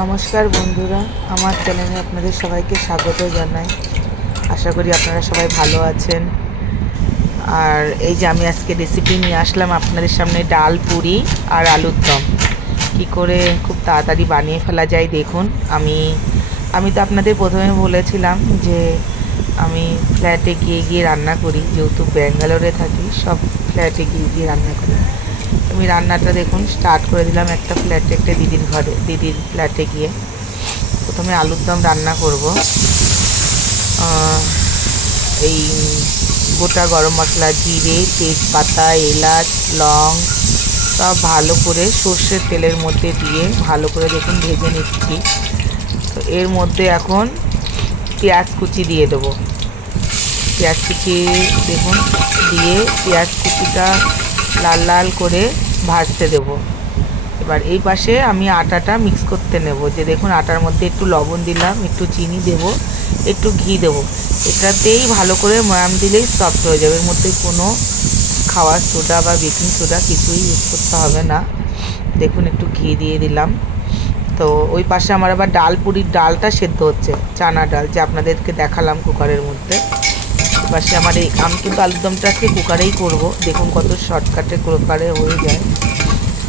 নমস্কার বন্ধুরা, আমার চ্যানেলে আপনাদের সবাইকে স্বাগত জানাই। আশা করি আপনারা সবাই ভালো আছেন। আর এই যে আমি আজকে রেসিপি নিয়ে আসলাম আপনাদের সামনে, ডাল পুরি আর আলুর দম কী করে খুব তাড়াতাড়ি বানিয়ে ফেলা যায় দেখুন। আমি তো আপনাদের প্রথমে বলেছিলাম যে আমি ফ্ল্যাটে গিয়ে গিয়ে রান্না করি, যেহেতু ব্যাঙ্গালোরে থাকি, সব ফ্ল্যাটে গিয়ে গিয়ে রান্না করি। আমি রান্নাটা দেখুন স্টার্ট করে দিলাম একটা ফ্ল্যাটে, একটা দিদির ফ্ল্যাটে গিয়ে। প্রথমে আলুর দম রান্না করব। এই গোটা গরম মশলা, জিরে, তেজপাতা, এলাচ, লং সব ভালো করে সর্ষের তেলের মধ্যে দিয়ে ভালো করে দেখুন ভেজে নিচ্ছি। তো এর মধ্যে এখন পেঁয়াজ কুচি দিয়ে দেবো। পেঁয়াজ কুচি দেখুন দিয়ে পেঁয়াজ কুচিটা লাল লাল করে ভাজতে দেব। এবার এই পাশে আমি আটাটা মিক্স করতে নেব। যে দেখুন আটার মধ্যে একটু লবণ দিলাম, একটু চিনি দেব, একটু ঘি দেব। এটাতেই ভালো করে ময়াম দিলেই সফট হয়ে যাবে। এর মধ্যে কোনো খাওয়ার সোডা বা বেকিং সোডা কিছুই ইউজ করতে হবে না। দেখুন একটু ঘি দিয়ে দিলাম। তো ওই পাশে আমার আবার পুরির ডালটা সেদ্ধ হচ্ছে, চানা ডাল, যে আপনাদেরকে দেখালাম কুকারের মধ্যে। পাশে আমার আমি কিন্তু আলুর দমটা আজকে কুকারেই করব। দেখুন কত শর্টকাটে কুকারে হয়ে যায়,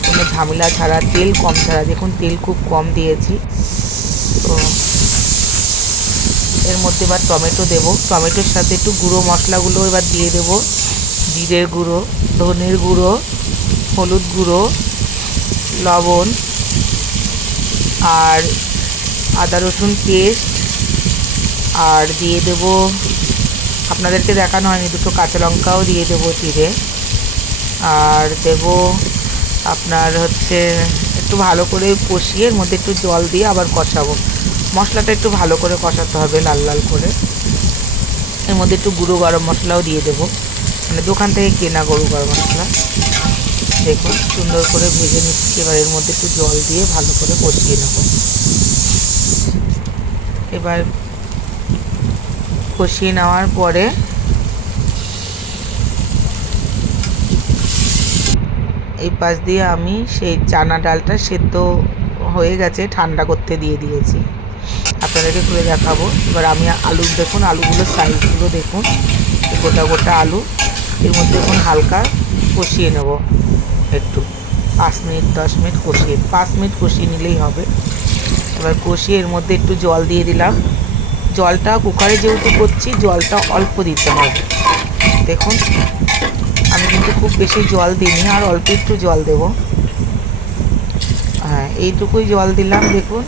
কোনো ঝামেলা ছাড়া, তেল কম ছাড়া। দেখুন তেল খুব কম দিয়েছি। তো এর মধ্যে এবার টমেটো দেব। টমেটোর সাথে একটু গুঁড়ো মশলাগুলো এবার দিয়ে দেব। জিরের গুঁড়ো, ধনের গুঁড়ো, হলুদ গুঁড়ো, লবণ আর আদা রসুন পেস্ট। আর দিয়ে দেব, আপনাদেরকে দেখানো হয়নি, দুটো কাঁচা লঙ্কাও দিয়ে দেবো চিড়ে। আর দেব আপনার হচ্ছে একটু ভালো করে কষিয়ে এর মধ্যে একটু জল দিয়ে আবার কষাবো। মশলাটা একটু ভালো করে কষাতে হবে লাল লাল করে। এর মধ্যে একটু গুঁড়ো গরম মশলাও দিয়ে দেবো, মানে দোকান থেকে কেনা গুঁড়ো গরম মশলা। দেখুন সুন্দর করে ভেজে নিচ্ছি। এবার এর মধ্যে একটু জল দিয়ে ভালো করে কষিয়ে নেব। এবার কষিয়ে নেওয়ার পরে এই পাশ দিয়ে আমি সেই চানা ডালটা সেদ্ধ হয়ে গেছে, ঠান্ডা করতে দিয়ে দিয়েছি। আপনাদেরকে খুলে দেখাবো। এবার আমি আলু দেখুন, আলুগুলোর সাইজগুলো দেখুন, গোটা গোটা আলু। এর মধ্যে এখন হালকা কষিয়ে নেব একটু, 5 মিনিট 10 মিনিট কষিয়ে, 5 মিনিট কষিয়ে নিলেই হবে। এবার কষিয়ে এর মধ্যে একটু জল দিয়ে দিলাম। জলটা কুকারে যেহেতু করছি, জলটা অল্প দিতে হবে। দেখুন আমি কিন্তু খুব বেশি জল দিইনি, আর অল্প একটু জল দেব। হ্যাঁ, এইটুকুই জল দিলাম। দেখুন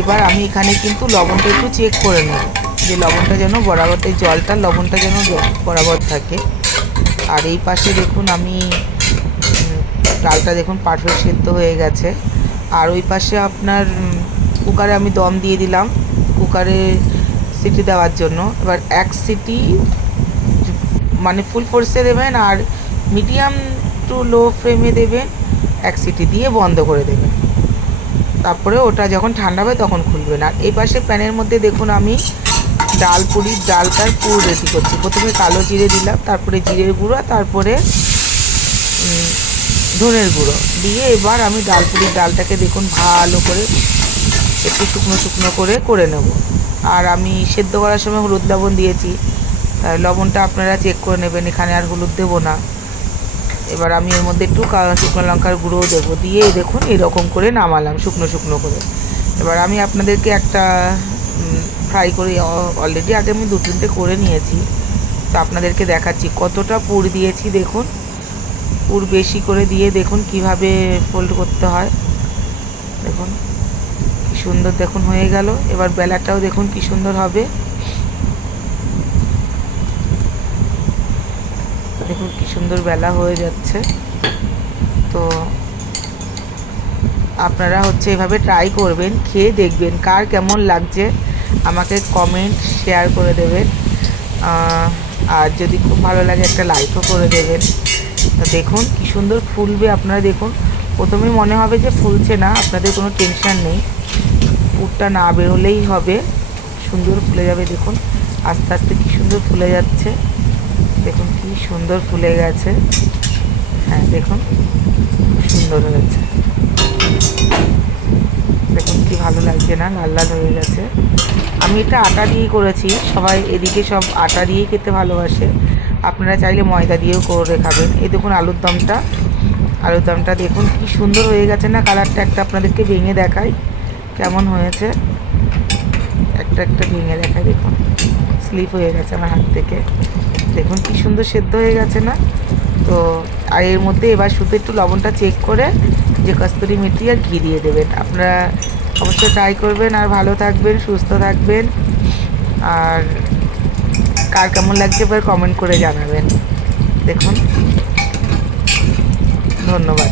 এবার আমি এখানে কিন্তু লবণটা একটু চেক করে নেব, যে লবণটা যেন বরাবর, এই জলটার লবণটা যেন বরাবর থাকে। আর এই পাশে দেখুন আমি ডালটা দেখুন পারফেক্ট সেদ্ধ হয়ে গেছে। আর ওই পাশে আপনার কুকারে আমি দম দিয়ে দিলাম, কুকারে সিটি দেওয়ার জন্য। এবার 1 সিটি মানে ফুল ফোর্সে দেবেন, আর মিডিয়াম টু লো ফ্লেমে দেবেন। 1 সিটি দিয়ে বন্ধ করে দেবেন। তারপরে ওটা যখন ঠান্ডা হবে তখন খুলবেন। আর এই পাশে প্যানের মধ্যে দেখুন আমি পুরির ডালটার পুর রেডি করছি। প্রথমে কালো জিরে দিলাম, তারপরে জিরের গুঁড়ো, তারপরে ধনের গুঁড়ো দিয়ে এবার আমি পুরির ডালটাকে দেখুন ভালো করে একটু শুকনো শুকনো করে নেব। আর আমি সেদ্ধ করার সময় হলুদ লবণ দিয়েছি, লবণটা আপনারা চেক করে নেবেন, এখানে আর হলুদ দেবো না। এবার আমি এর মধ্যে একটু শুকনো লঙ্কার গুঁড়োও দেবো, দিয়ে দেখুন এরকম করে নামালাম শুকনো শুকনো করে। এবার আমি আপনাদেরকে একটা ফ্রাই করে, অলরেডি আগে আমি 2-3টে করে নিয়েছি, তো আপনাদেরকে দেখাচ্ছি কতটা পুর দিয়েছি। দেখুন পুর বেশি করে দিয়ে দেখুন কিভাবে ফোল্ড করতে হয়। দেখুন কি সুন্দর দেখুন হয়ে গেল। এবার বেলাটাও দেখুন কি সুন্দর হবে। দেখুন কি সুন্দর বেলা হয়ে যাচ্ছে। তো আপনারা হচ্ছে এভাবে ট্রাই করবেন, খেয়ে দেখবেন কার কেমন লাগছে, আমাকে কমেন্ট শেয়ার করে দেবেন। আর যদি খুব ভালো লাগে একটা লাইকও করে দেবেন। দেখুন কি সুন্দর ফুলবে। আপনারা দেখুন, প্রথমে মনে হবে যে ফুলছে না, আপনাদের কোনো টেনশান নেই, পুরটা না বেরোলেই হবে, সুন্দর ফুলে যাবে। দেখুন আস্তে আস্তে কি সুন্দর ফুলে যাচ্ছে। দেখুন কি সুন্দর ফুলে গেছে। হ্যাঁ দেখুন সুন্দর হয়েছে। দেখুন কি ভালো ভালো লাগছে না, লাল লাল হয়ে গেছে। আমি এটা আটা দিয়েই করেছি, সবাই এদিকে সব আটা দিয়েই খেতে ভালোবাসে, আপনারা চাইলে ময়দা দিয়েও করে খাবেন। এই দেখুন আলুর দমটা দেখুন কি সুন্দর হয়ে গেছে না কালারটা। একটা আপনাদেরকে ভেঙে দেখাই কেমন হয়েছে, একটা ভেঙে দেখাই, দেখুন স্লিপ হয়ে গেছে আমার হাত থেকে। দেখুন কি সুন্দর সেদ্ধ হয়ে গেছে না। তো আর এর মধ্যে এবার শুধু একটু লবণটা চেক করে যে কস্তুরি মেথি আর ঘি দিয়ে দেবেন। আপনারা অবশ্যই ট্রাই করবেন, আর ভালো থাকবেন, সুস্থ থাকবেন, আর কার কেমন লাগছে এবার কমেন্ট করে জানাবেন। দেখুন, ধন্যবাদ।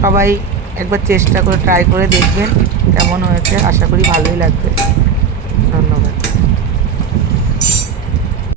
সবাই একবার চেষ্টা করে ট্রাই করে দেখবেন কেমন হয়েছে, আশা করি ভালোই লাগবে। ধন্যবাদ।